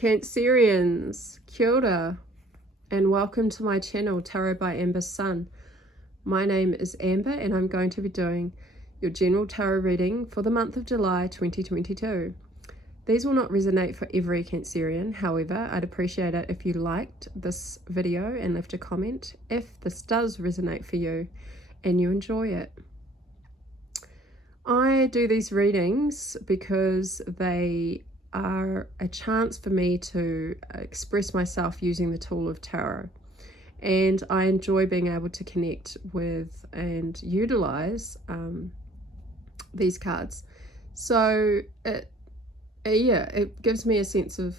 Cancerians, kia ora, and welcome to my channel, Tarot by Amber Sun. My name is Amber and I'm going to be doing your general tarot reading for the month of July 2022. These will not resonate for every Cancerian, however, I'd appreciate it if you liked this video and left a comment if this does resonate for you and you enjoy it. I do these readings because they are a chance for me to express myself using the tool of tarot, and I enjoy being able to connect with and utilize these cards. So it gives me a sense of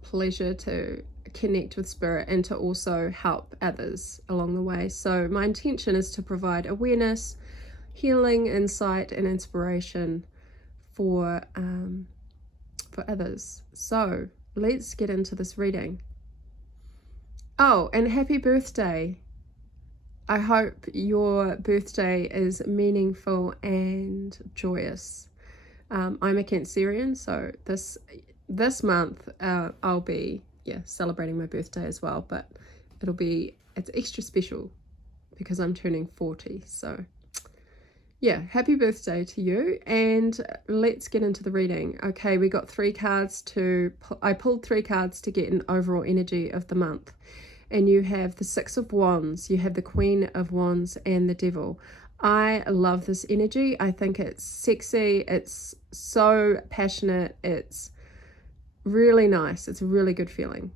pleasure to connect with spirit and to also help others along the way. So my intention is to provide awareness, healing, insight, and inspiration for others. So let's get into this reading. Oh, and happy birthday. I hope your birthday is meaningful and joyous. I'm a Cancerian, so this month I'll be celebrating my birthday as well, but it's extra special because I'm turning 40. So yeah, happy birthday to you, and let's get into the reading. Okay, we got three cards I pulled three cards to get an overall energy of the month. And you have the Six of Wands, you have the Queen of Wands, and the Devil. I love this energy. I think it's sexy. It's so passionate. It's really nice. It's a really good feeling.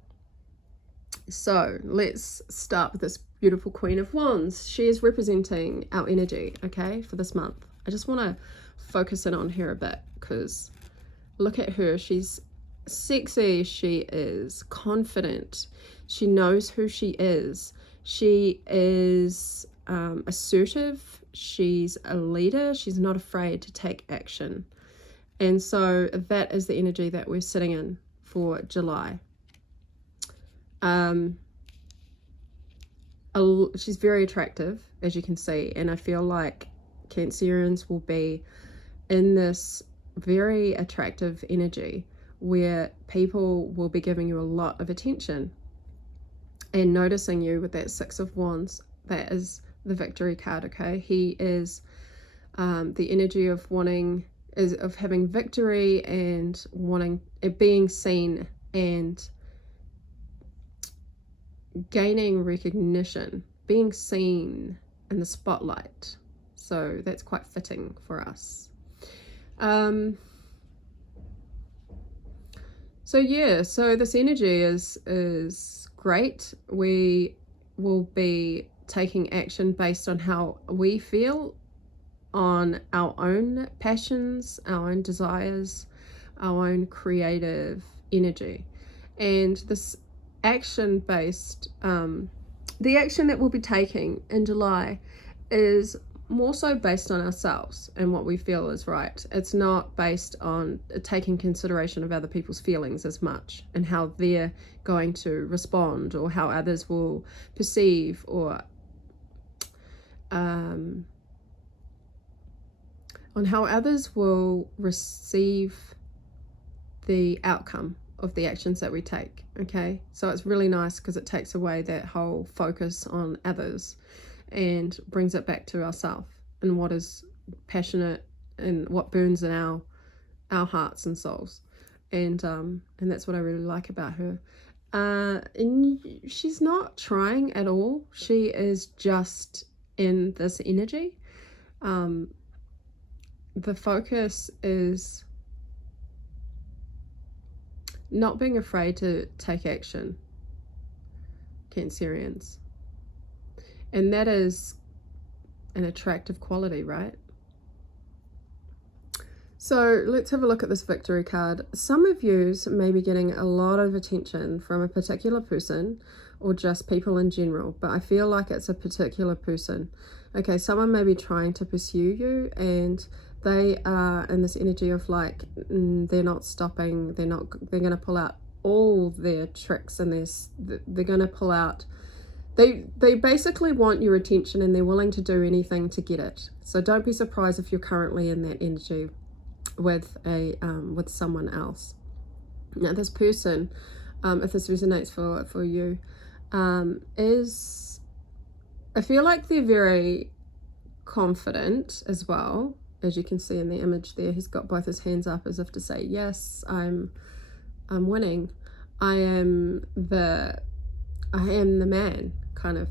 So let's start with this beautiful Queen of Wands. She is representing our energy, okay, for this month. I just want to focus in on her a bit because look at her. She's sexy. She is confident. She knows who she is. She is assertive. She's a leader. She's not afraid to take action. And so that is the energy that we're sitting in for July. She's very attractive, as you can see, and I feel like Cancerians will be in this very attractive energy where people will be giving you a lot of attention and noticing you with that Six of Wands. That is the victory card, okay? He is the energy of having victory and wanting being seen and gaining recognition, being seen in the spotlight. So that's quite fitting for us. So this energy is great. We will be taking action based on how we feel, on our own passions, our own desires, our own creative energy. And this action-based, the action that we'll be taking in July is more so based on ourselves and what we feel is right. It's not based on taking consideration of other people's feelings as much and how they're going to respond or how others will perceive or on how others will receive the outcome of the actions that we take. Okay, so it's really nice because it takes away that whole focus on others and brings it back to ourselves and what is passionate and what burns in our hearts and souls. And that's what I really like about her. And she's not trying at all. She is just in this energy. The focus is not being afraid to take action, Cancerians. And that is an attractive quality, right? So let's have a look at this victory card. Some of you may be getting a lot of attention from a particular person or just people in general, but I feel like it's a particular person. Okay, someone may be trying to pursue you and they are in this energy of like, they're not stopping. They're going to pull out all their tricks and they're going to pull out. They basically want your attention and they're willing to do anything to get it. So don't be surprised if you're currently in that energy with someone else. Now this person, if this resonates for you, is, I feel like they're very confident as well. As you can see in the image there, he's got both his hands up as if to say, yes, I'm winning. I am the man kind of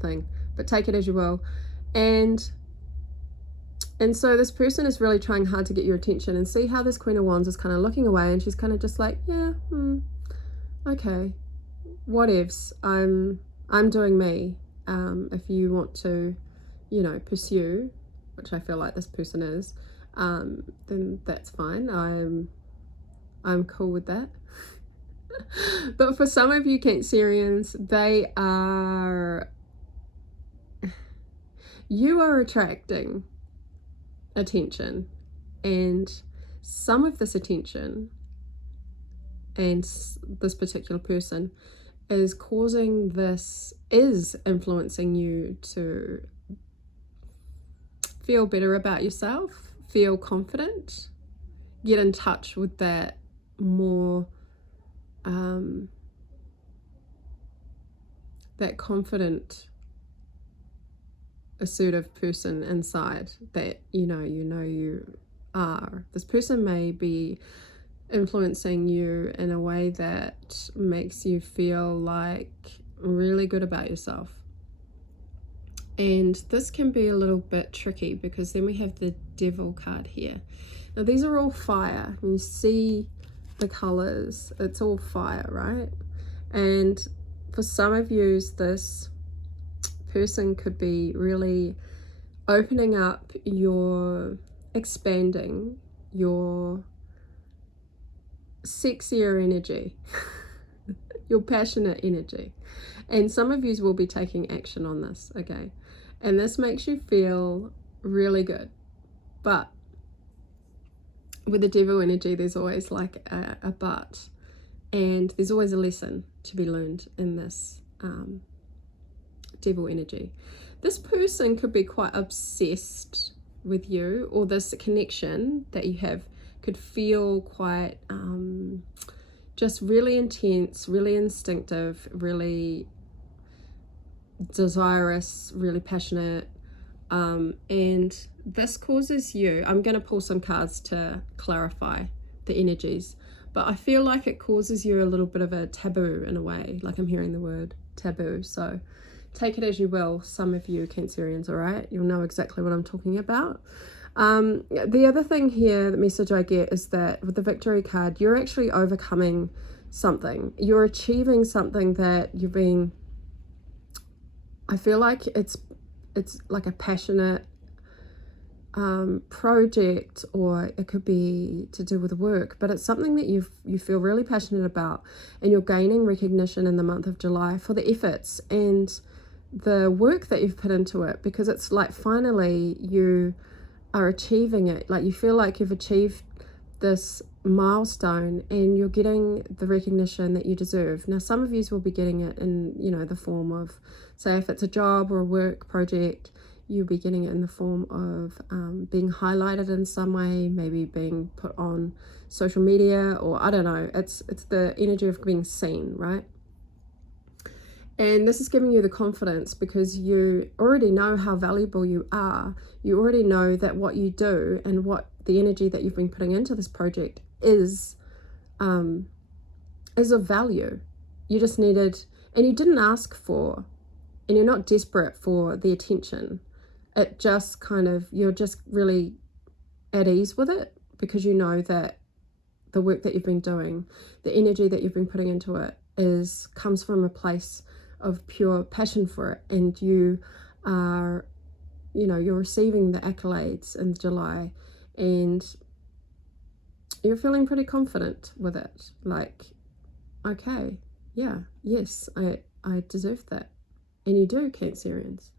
thing, but take it as you will. And so this person is really trying hard to get your attention, and see how this Queen of Wands is kind of looking away, and she's kind of just like, yeah, okay, whatevs, I'm doing me. If you want to, you know, pursue, which I feel like this person is, then that's fine. I'm cool with that. But for some of you Cancerians, you are attracting attention, and some of this attention and this particular person is influencing you to feel better about yourself, feel confident, get in touch with that more that confident, assertive person inside that you know you are. This person may be influencing you in a way that makes you feel like really good about yourself. And this can be a little bit tricky because then we have the Devil card here. Now these are all fire. You see the colors, it's all fire, right? And for some of you, this person could be really opening up expanding your sexier energy, your passionate energy. And some of you will be taking action on this, okay? And this makes you feel really good. But with the Devil energy, there's always like a but. And there's always a lesson to be learned in this Devil energy. This person could be quite obsessed with you, or this connection that you have could feel quite just really intense, really instinctive, really desirous, really passionate. And this causes you, I'm going to pull some cards to clarify the energies, but I feel like it causes you a little bit of a taboo in a way, like I'm hearing the word taboo. So take it as you will, some of you Cancerians, all right? You'll know exactly what I'm talking about. The other thing here, the message I get is that with the Victory card, you're actually overcoming something. You're achieving something that you've been, I feel like it's like a passionate project, or it could be to do with work, but it's something that you feel really passionate about, and you're gaining recognition in the month of July for the efforts and the work that you've put into it, because it's like finally you are achieving it. Like you feel like you've achieved this milestone and you're getting the recognition that you deserve. Now some of you will be getting it in, you know, the form of, say if it's a job or a work project, you'll be getting it in the form of being highlighted in some way, maybe being put on social media, or I don't know, it's the energy of being seen, right? And this is giving you the confidence because you already know how valuable you are. You already know that what you do and what the energy that you've been putting into this project is of value. You just needed, and you didn't ask for, and you're not desperate for the attention. It just kind of, you're just really at ease with it because you know that the work that you've been doing, the energy that you've been putting into it comes from a place of pure passion for it, and you are, you know, you're receiving the accolades in July and you're feeling pretty confident with it, like, okay, yeah, yes, I deserve that. And you do, Cancerians.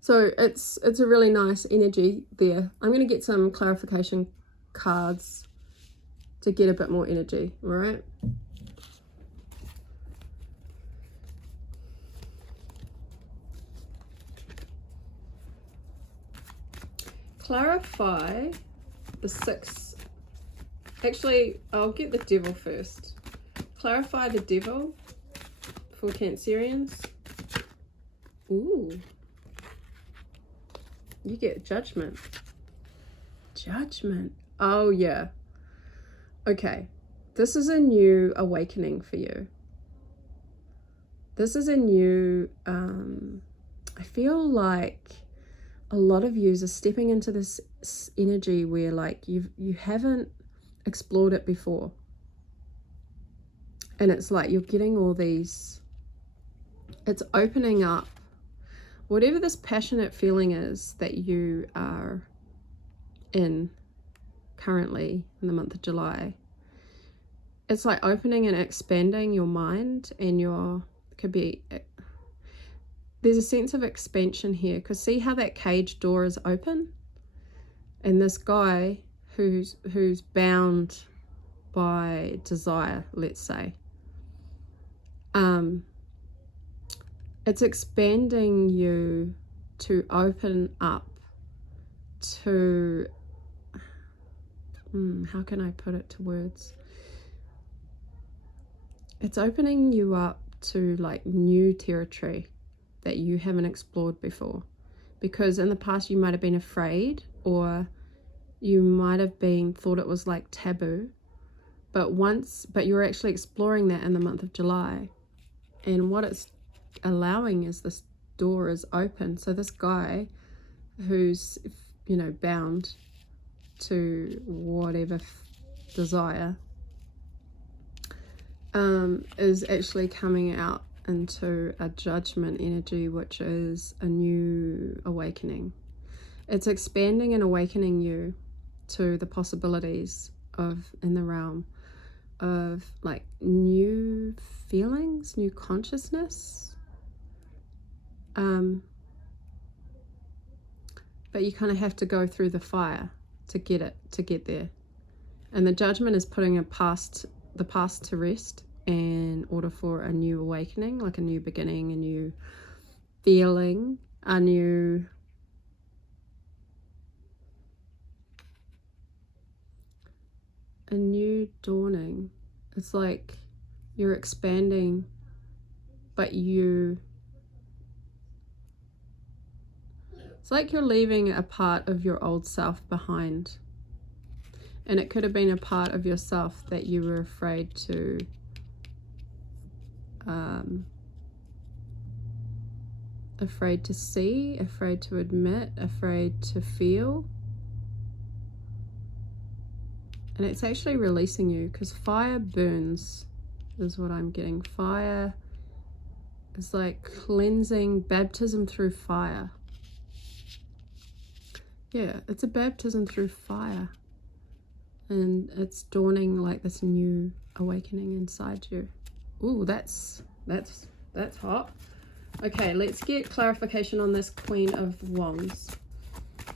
So it's a really nice energy there. I'm going to get some clarification cards to get a bit more energy, all right? Clarify the 6 Actually, I'll get the devil first. Clarify the devil for Cancerians. Ooh. You get judgment. Judgment. Oh, yeah. Okay. This is a new awakening for you. This is a new, I feel like a lot of yous are stepping into this energy where like you haven't explored it before. And it's like you're getting all these, it's opening up whatever this passionate feeling is that you are in currently in the month of July. It's like opening and expanding your mind, and there's a sense of expansion here, because see how that cage door is open, and this guy who's bound by desire, let's say, it's expanding you to open up to, how can I put it to words? It's opening you up to like new territory that you haven't explored before, because in the past you might have been afraid, or you might have thought it was like taboo, but you're actually exploring that in the month of July. And what it's allowing is this door is open. So this guy who's, bound to whatever desire, is actually coming out into a judgment energy, which is a new awakening. It's expanding and awakening you to the possibilities in the realm of like new feelings, new consciousness. But you kind of have to go through the fire to get there. And the judgment is putting the past to rest in order for a new awakening, like a new beginning, a new feeling, a new dawning. It's like you're expanding, but it's like you're leaving a part of your old self behind. And it could have been a part of yourself that you were afraid to see, afraid to admit, afraid to feel. And it's actually releasing you, because fire burns is what I'm getting. Fire is like cleansing, baptism through fire. Yeah, it's a baptism through fire. And it's dawning like this new awakening inside you. Ooh, that's hot. Okay, let's get clarification on this Queen of Wands.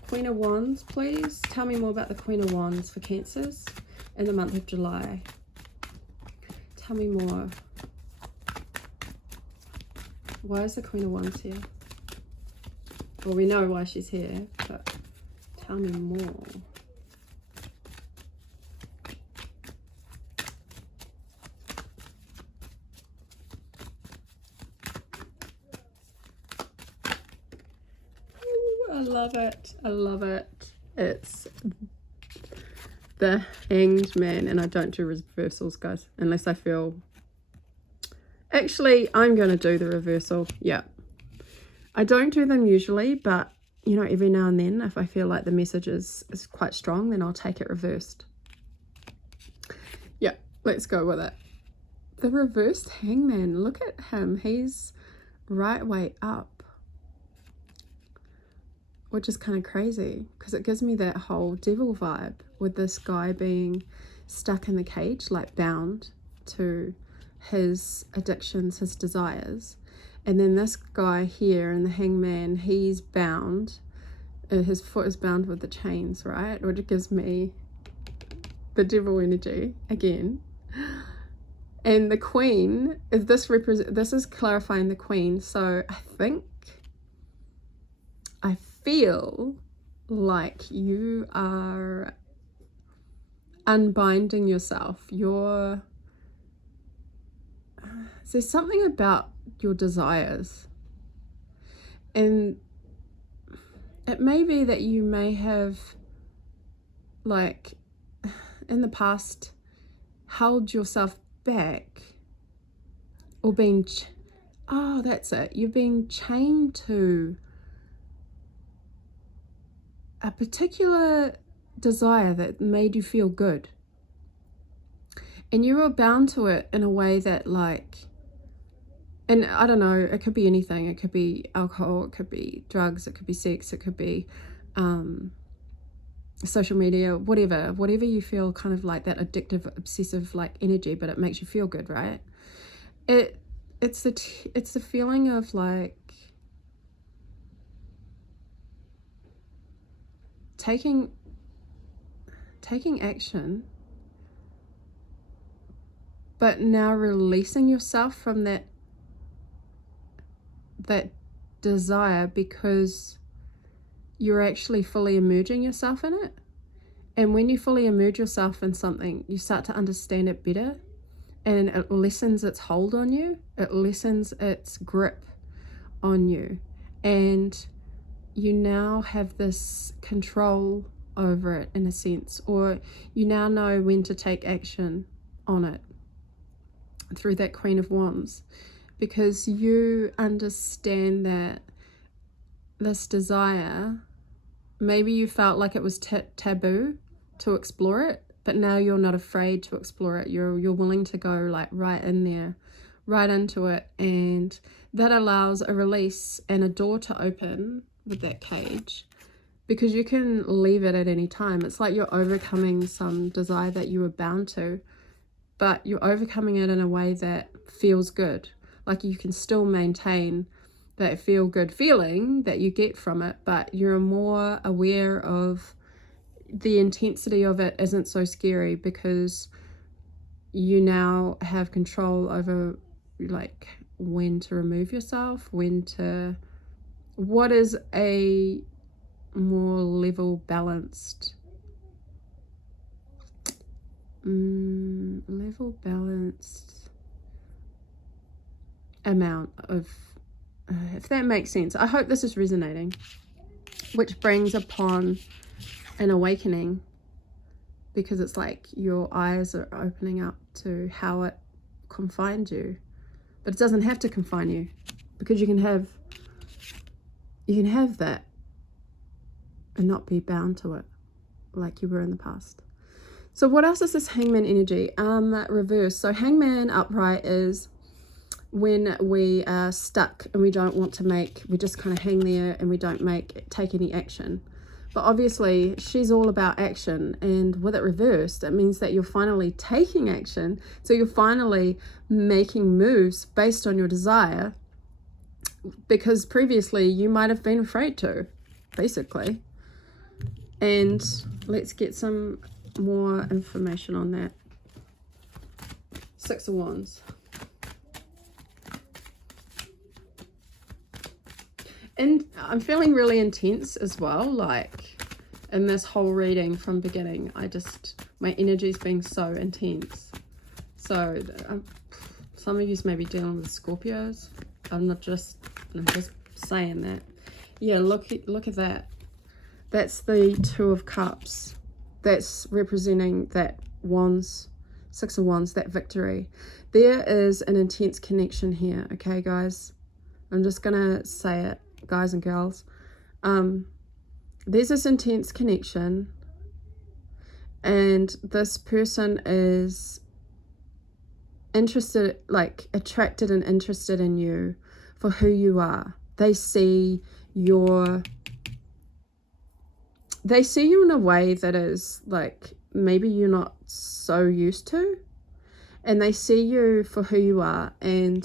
Queen of Wands, please tell me more about the Queen of Wands for Cancers in the month of July. Tell me more. Why is the Queen of Wands here? Well, we know why she's here, but tell me more. I love it. I love it. It's the Hanged Man, and I don't do reversals, guys, unless I feel... Actually, I'm going to do the reversal. Yeah. I don't do them usually, but, every now and then, if I feel like the message is quite strong, then I'll take it reversed. Yeah, let's go with it. The reversed Hangman. Look at him. He's right way up, which is kind of crazy, because it gives me that whole devil vibe with this guy being stuck in the cage, like bound to his addictions, his desires. And then this guy here in the Hangman, he's bound, his foot is bound with the chains, right? Which gives me the devil energy again. And the Queen, this is clarifying the Queen. So I feel like you are unbinding yourself. There's something about your desires, and it may be that you may have, like, in the past, held yourself back, or been that's it, you've been chained to a particular desire that made you feel good, and you were bound to it in a way that, like, and I don't know, it could be anything. It could be alcohol, it could be drugs, it could be sex, it could be social media, whatever you feel kind of like that addictive, obsessive, like, energy, but it makes you feel good, right? It's the feeling of, like, taking action, but now releasing yourself from that desire, because you're actually fully immersing yourself in it. And when you fully immerse yourself in something, you start to understand it better, and it lessens its hold on you, it lessens its grip on you, and you now have this control over it, in a sense, or you now know when to take action on it through that Queen of Wands, because you understand that this desire, maybe you felt like it was taboo to explore it, but now you're not afraid to explore it. You're willing to go, like, right in there, right into it, and that allows a release and a door to open with that cage, because you can leave it at any time. It's like you're overcoming some desire that you were bound to, but you're overcoming it in a way that feels good. Like, you can still maintain that feel good feeling that you get from it, but you're more aware of the intensity of it isn't so scary, because you now have control over, like, when to remove yourself, what is a more level, balanced amount of, if that makes sense. I hope this is resonating, which brings upon an awakening, because it's like your eyes are opening up to how it confined you, but it doesn't have to confine you, because you can have that and not be bound to it like you were in the past. So what else is this Hangman energy? Reverse. So Hangman upright is when we are stuck and we don't want to we just kind of hang there and we don't take any action. But obviously she's all about action, and with it reversed, it means that you're finally taking action. So you're finally making moves based on your desire, because previously you might have been afraid to, basically. And let's get some more information on that. Six of Wands. And I'm feeling really intense as well, like in this whole reading from beginning. My energy's being so intense. So some of you may be dealing with Scorpios. I'm just saying that. Yeah, look at that. That's the Two of Cups. That's representing that Wands, Six of Wands, that victory. There is an intense connection here, okay, guys? I'm just gonna say it, guys and girls. There's this intense connection, and this person is interested, like attracted and interested in you for who you are. They see you in a way that is, like, maybe you're not so used to, and they see you for who you are. And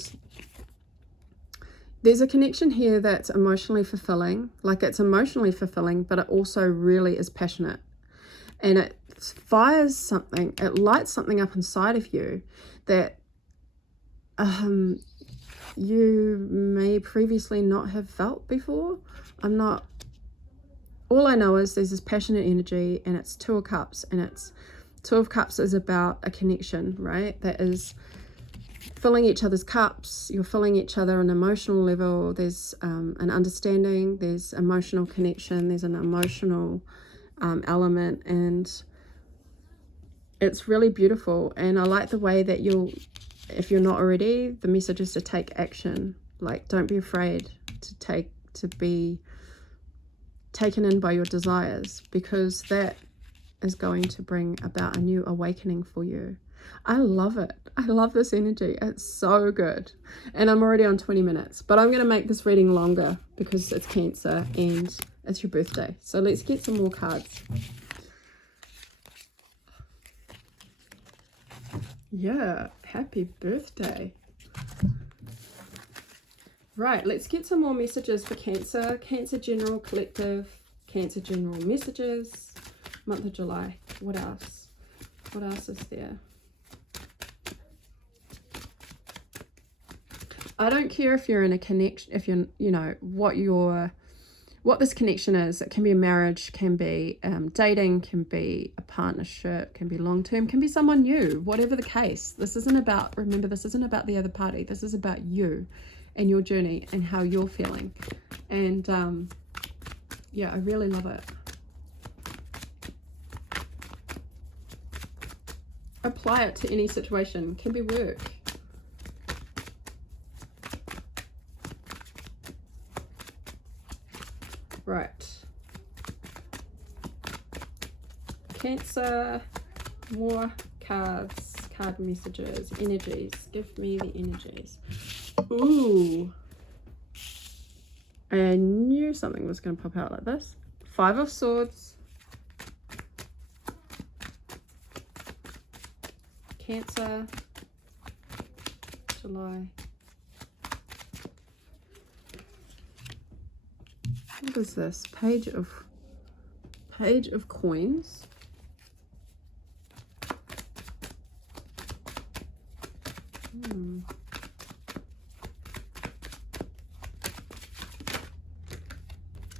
there's a connection here that's emotionally fulfilling. Like, it's emotionally fulfilling, but it also really is passionate, and it fires something, it lights something up inside of you that you may previously not have felt before. All I know is there's this passionate energy, and it's Two of Cups, and it's Two of Cups is about a connection, right? That is filling each other's cups. You're filling each other on an emotional level. There's an understanding, there's emotional connection, there's an emotional element, and it's really beautiful. And I like the way that if you're not already, the message is to take action. Like, don't be afraid to be taken in by your desires, because that is going to bring about a new awakening for you. I love it. I love this energy. It's so good. And I'm already on 20 minutes, but I'm going to make this reading longer because it's Cancer and it's your birthday. So let's get some more cards. Yeah, happy birthday. Right, let's get some more messages for Cancer. Cancer General Collective, Cancer General messages, month of July. What else? What else is there? I don't care if you're in a connection, if you're, you know, what this connection is. It can be a marriage, can be dating, can be a partnership, can be long-term, can be someone new, whatever the case. This isn't about, remember, this isn't about the other party. This is about you and your journey and how you're feeling. And yeah, I really love it. Apply it to any situation. Can be work. Right. Cancer, more cards, card messages, energies. Give me the energies. Ooh. I knew something was going to pop out like this. Five of Swords. Cancer, July. What is this? Page of Coins.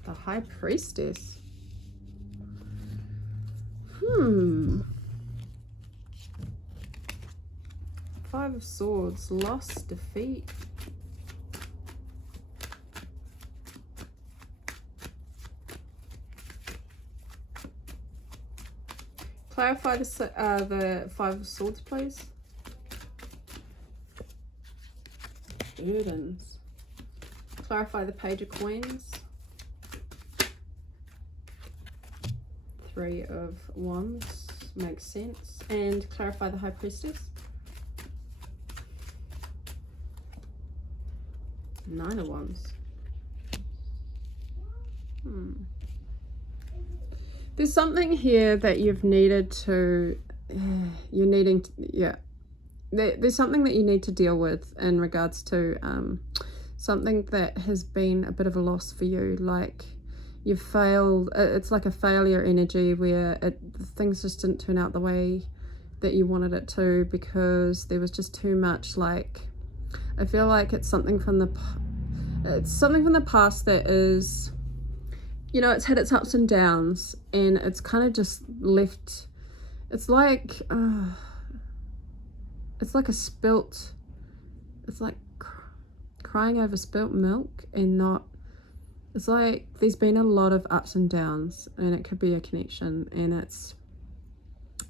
The High Priestess. Five of Swords. Loss, defeat. Clarify the Five of Swords, please. Burdens. Clarify the Page of Coins. Three of Wands. Makes sense. And clarify the High Priestess. Nine of Wands. There's something here that you've needed to, there's something that you need to deal with in regards to something that has been a bit of a loss for you. Like, you've failed. It's like a failure energy where things just didn't turn out the way that you wanted it to, because there was just too much. Like, I feel like it's something from the past that is, you know, it's had its ups and downs, and it's kind of just left. It's like a spilt. It's like crying over spilt milk, and not. It's like there's been a lot of ups and downs, and it could be a connection. And it's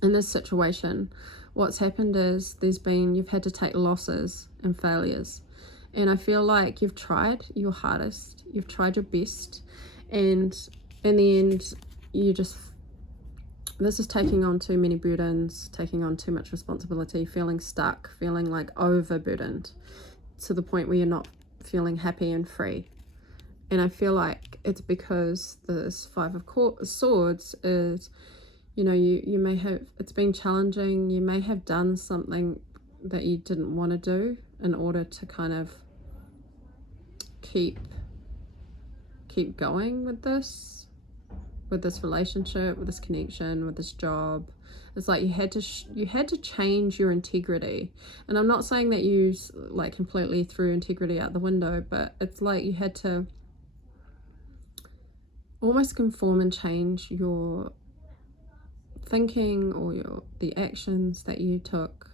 in this situation, what's happened is you've had to take losses and failures, and I feel like you've tried your hardest, you've tried your best. And in the end, this is taking on too many burdens, taking on too much responsibility, feeling stuck, feeling like overburdened to the point where you're not feeling happy and free. And I feel like it's because this Five of Swords is, you know, you may have, it's been challenging. You may have done something that you didn't want to do in order to kind of keep going with this relationship, with this connection, with this job. It's like you had to change your integrity. And I'm not saying that you like completely threw integrity out the window, but it's like you had to almost conform and change your thinking or the actions that you took,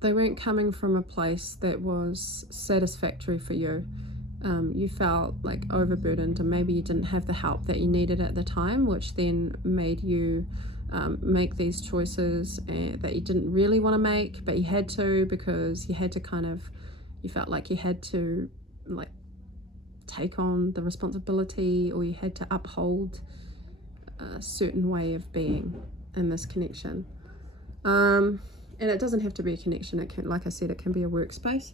they weren't coming from a place that was satisfactory for you. You felt like overburdened, and maybe you didn't have the help that you needed at the time, which then made you make these choices that you didn't really want to make, but you had to, because you had to you felt like you had to like take on the responsibility, or you had to uphold a certain way of being in this connection. And it doesn't have to be a connection. It can, like I said, it can be a workspace.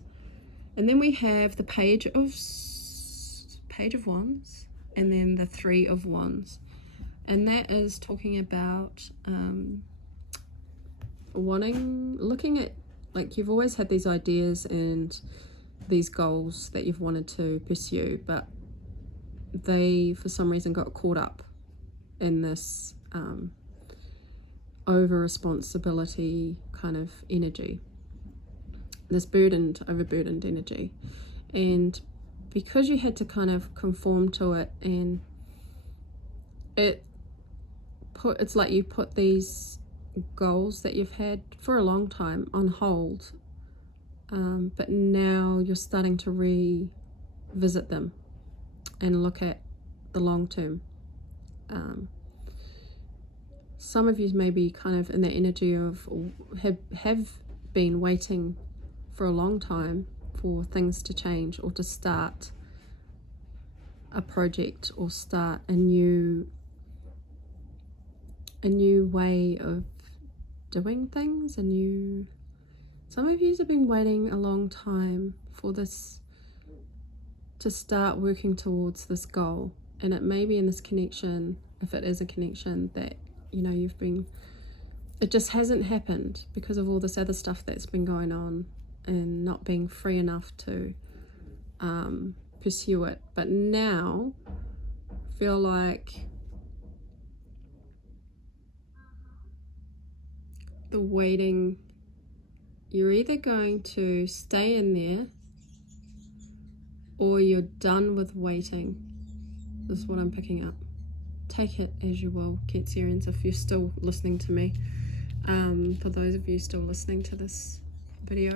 And then we have the Page of Wands, and then the Three of Wands, and that is talking about looking at, like, you've always had these ideas and these goals that you've wanted to pursue, but they for some reason got caught up in this over responsibility kind of energy, this overburdened energy. And because you had to kind of conform to it, and it's like you put these goals that you've had for a long time on hold, but now you're starting to revisit them and look at the long term. Some of you may be kind of in the energy of have been waiting for a long time for things to change, or to start a project, or start a new way of doing things. Some of you have been waiting a long time for this, to start working towards this goal. And it may be in this connection, if it is a connection, that it just hasn't happened because of all this other stuff that's been going on, and not being free enough to pursue it. But now feel like the waiting, you're either going to stay in there, or you're done with waiting. This is what I'm picking up. Take it as you will, Cancerians, if you're still listening to me. For those of you still listening to this video,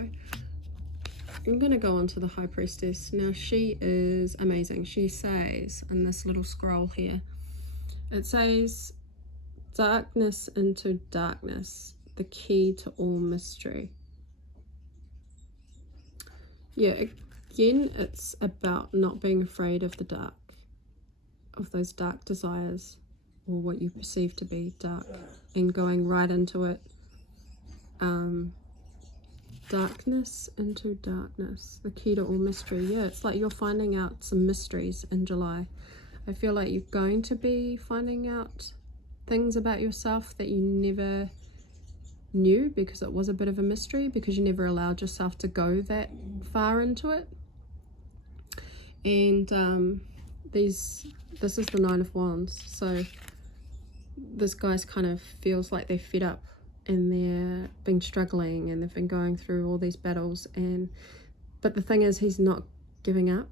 I'm going to go on to the High Priestess. Now, she is amazing. She says in this little scroll here, it says, darkness into darkness, the key to all mystery. Yeah, again, it's about not being afraid of the dark, of those dark desires, or what you perceive to be dark, and going right into it. Darkness into darkness, the key to all mystery. Yeah, it's like you're finding out some mysteries in July. I feel like you're going to be finding out things about yourself that you never knew, because it was a bit of a mystery, because you never allowed yourself to go that far into it. And this is the Nine of Wands. So this guy's kind of feels like they're fed up, and they've been struggling, and they've been going through all these battles, but the thing is, he's not giving up.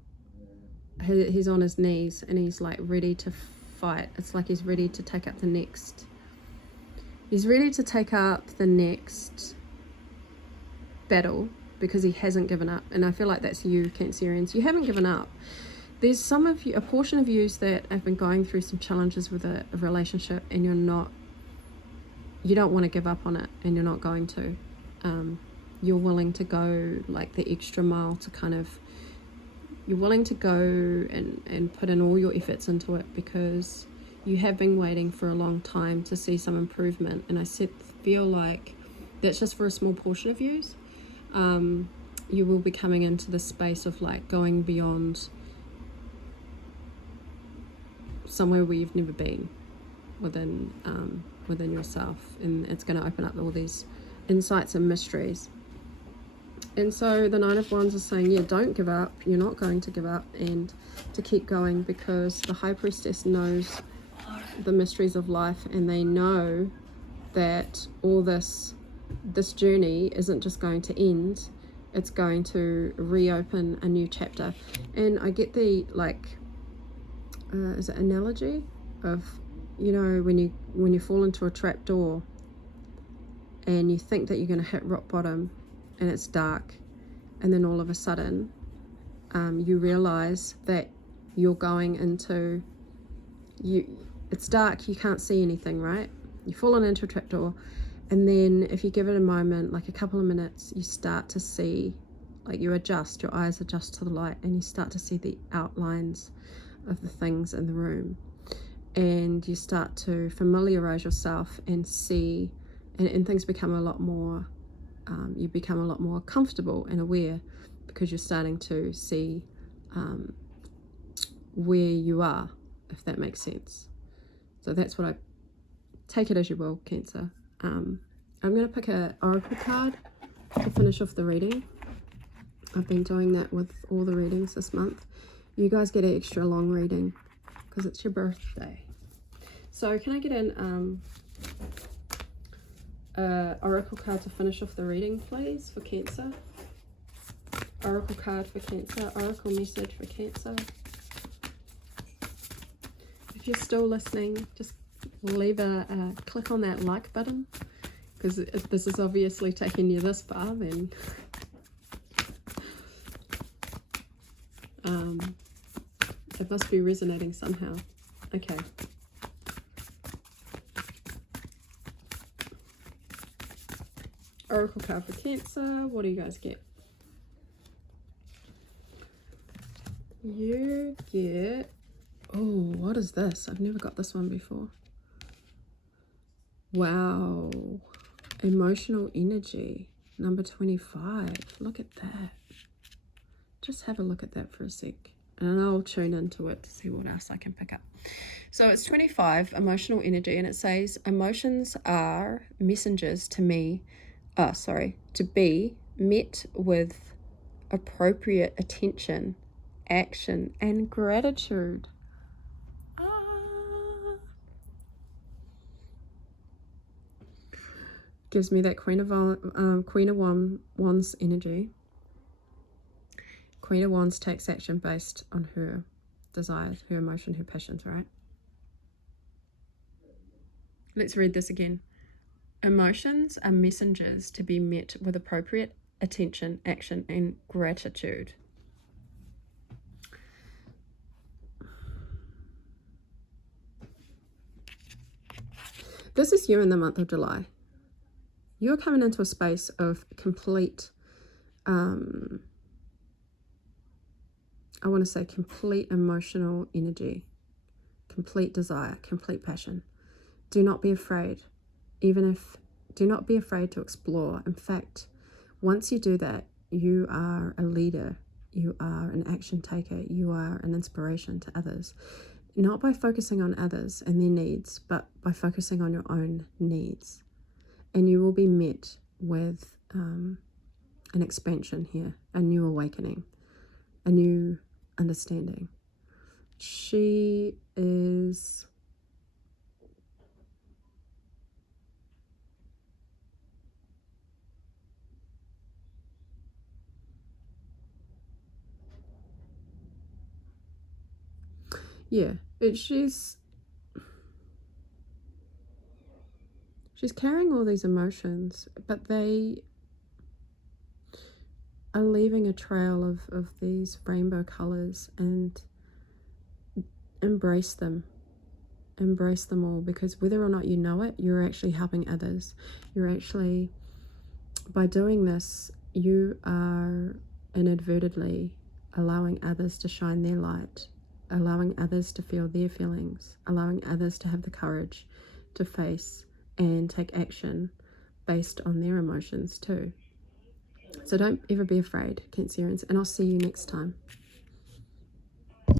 He's on his knees, and he's like ready to fight. It's like he's ready to take up the next battle, because he hasn't given up. And I feel like that's you, Cancerians. You haven't given up. There's some of you, a portion of you, that have been going through some challenges with a relationship, and you don't want to give up on it, and you're not going to. You're willing to go like the extra mile to you're willing to go and put in all your efforts into it, because you have been waiting for a long time to see some improvement. And I feel like that's just for a small portion of you. You will be coming into this space of like going beyond somewhere where you've never been within yourself, and it's going to open up all these insights and mysteries. And so the Nine of Wands is saying, yeah, don't give up. You're not going to give up, and to keep going, because the High Priestess knows the mysteries of life, and they know that all this journey isn't just going to end, it's going to reopen a new chapter. And I get the is it analogy of you know, when you fall into a trap door and you think that you're going to hit rock bottom and it's dark, and then all of a sudden you realize that you're going into, it's dark, you can't see anything, right? You've fallen into a trap door, and then if you give it a moment, like a couple of minutes, you start to see, like you adjust, your eyes adjust to the light, and you start to see the outlines of the things in the room, and you start to familiarize yourself and see, and things become a lot more, you become a lot more comfortable and aware, because you're starting to see where you are, if that makes sense. So that's what I take it as you will, Cancer. I'm going to pick an oracle card to finish off the reading. I've been doing that with all the readings this month. You guys get an extra long reading because it's your birthday. So can I get an oracle card to finish off the reading, please, for Cancer? Oracle card for Cancer. Oracle message for Cancer. If you're still listening, just leave a click on that like button, because if this is obviously taking you this far, then it must be resonating somehow. Okay. Oracle card for Cancer. What do you guys get? You get, oh, what is this? I've never got this one before. Wow. Emotional energy, number 25. Look at that. Just have a look at that for a sec, and I'll tune into it to see what else I can pick up. So it's 25, emotional energy, and it says, emotions are messengers to me, to be met with appropriate attention, action, and gratitude. Gives me that Queen of Wands energy. Queen of Wands takes action based on her desires, her emotion, her passions, right? Let's read this again. Emotions are messengers to be met with appropriate attention, action, and gratitude. This is you in the month of July. You're coming into a space of complete, I want to say complete emotional energy, complete desire, complete passion. Do not be afraid. Do not be afraid to explore. In fact, once you do that, you are a leader. You are an action taker. You are an inspiration to others. Not by focusing on others and their needs, but by focusing on your own needs. And you will be met with an expansion here, a new awakening, a new understanding. She is she's carrying all these emotions, but they are leaving a trail of these rainbow colors, and embrace them all, because whether or not you know it, you're actually helping others. You're actually, by doing this, you are inadvertently allowing others to shine their light, allowing others to feel their feelings, allowing others to have the courage to face and take action based on their emotions too. So don't ever be afraid, Cancerians, and I'll see you next time.